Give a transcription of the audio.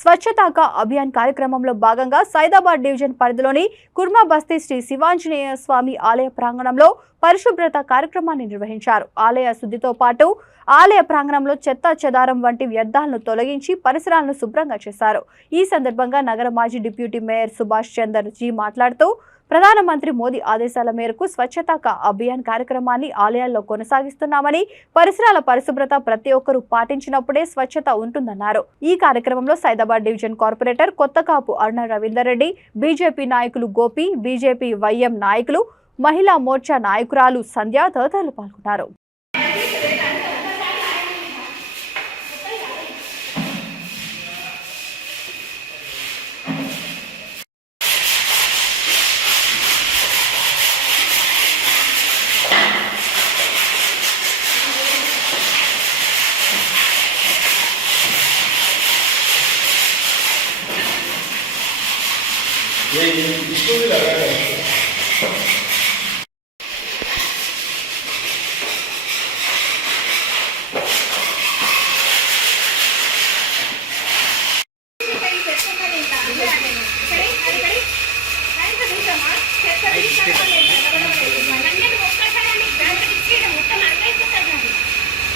స్వచ్ఛతా కా అభియాన్ కార్యక్రమంలో భాగంగా సైదాబాద్ డివిజన్ పరిధిలోని కుర్మా బస్తీ శ్రీ శివాంజనేయ స్వామి ఆలయ ప్రాంగణంలో పరిశుభ్రత కార్యక్రమాన్ని నిర్వహించారు. ఆలయ శుద్ధితో పాటు ఆలయ ప్రాంగణంలో చెత్త చెదారం వంటి వ్యర్థాలను తొలగించి పరిసరాలను శుభ్రంగా చేశారు. ఈ సందర్భంగా నగర మాజీ డిప్యూటీ మేయర్ సుభాష్ చందర్ జీ మాట్లాడుతూ ప్రధానమంత్రి మోదీ ఆదేశాల మేరకు స్వచ్ఛతా కా అభియాన్ కార్యక్రమాన్ని ఆలయాల్లో కొనసాగిస్తున్నామని, పరిసరాల పరిశుభ్రత ప్రతి ఒక్కరూ పాటించినప్పుడే స్వచ్ఛత ఉంటుందన్నారు. ఈ కార్యక్రమంలో సైదాబాద్ డివిజన్ కార్పొరేటర్ కొత్తకాపు అరుణ రవీందర్ రెడ్డి, బీజేపీ నాయకులు గోపి, బీజేపీ వైఎం నాయకులు, మహిళా మోర్చా నాయకురాలు సంధ్య తదితరులు పాల్గొన్నారు. इसको भी लगाया है।